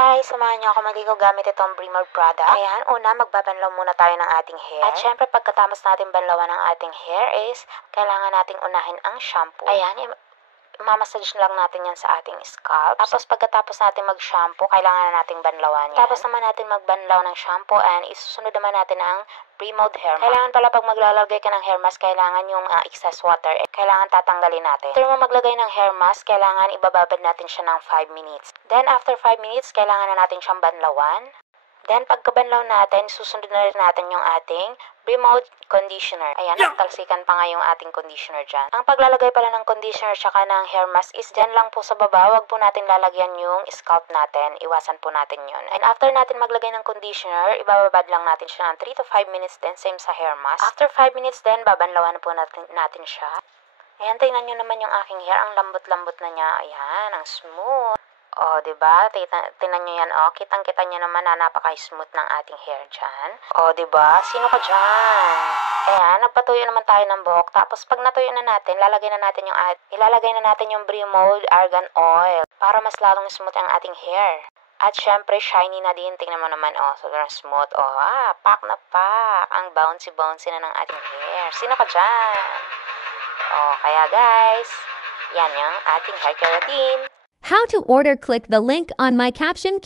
Hi, samahan niyo ako maligo gamit itong Bremor product. Ayan, una magbabanlaw muna tayo ng ating hair. At syempre pagkatapos natin banlawan ng ating hair is kailangan nating unahin ang shampoo. Ayan, mamassage lang natin yan sa ating scalp. Tapos pagkatapos natin mag-shampoo, kailangan na nating banlawan yan. Tapos naman natin magbanlaw ng shampoo and isusunod naman natin ang pre-mode hair mask. Kailangan pala pag maglalagay ka ng hair mask, kailangan yung excess water, kailangan tatanggalin natin. After mo maglagay ng hair mask, kailangan ibababad natin siya ng 5 minutes. Then after 5 minutes, kailangan na natin siyang banlawan. Then pagkabanlaw natin, susunod na rin natin yung ating pre-mode conditioner. Ayan, nagtalsikan pa nga yung ating conditioner dyan. Ang paglalagay pala ng conditioner tsaka ng hair mask is dyan lang po sa baba. Huwag po natin lalagyan yung scalp natin. Iwasan po natin yun. And after natin maglagay ng conditioner, ibababad lang natin siya ng 3 to 5 minutes din. Same sa hair mask. After 5 minutes din, babanlawan po natin siya. Ayan, tingnan nyo naman yung aking hair. Ang lambot-lambot na niya. Ayan, ang smooth. O, diba? Tingnan nyo yan, o. Kitang-kita nyo naman na napaka-smooth ng ating hair dyan. O, diba? Sino ka dyan? Ayan, nagpatuyo naman tayo ng buhok. Tapos, pag natuyo na natin, ilalagay na natin yung Bremode Argan Oil para mas lalong smooth ang ating hair. At syempre, shiny na din. Tingnan mo naman, o. Sobrang smooth. O, pak na pak. Ang bouncy-bouncy na ng ating hair. Sino ka dyan? O, kaya guys, yan yung ating hair keratin. How to order, click the link on my caption.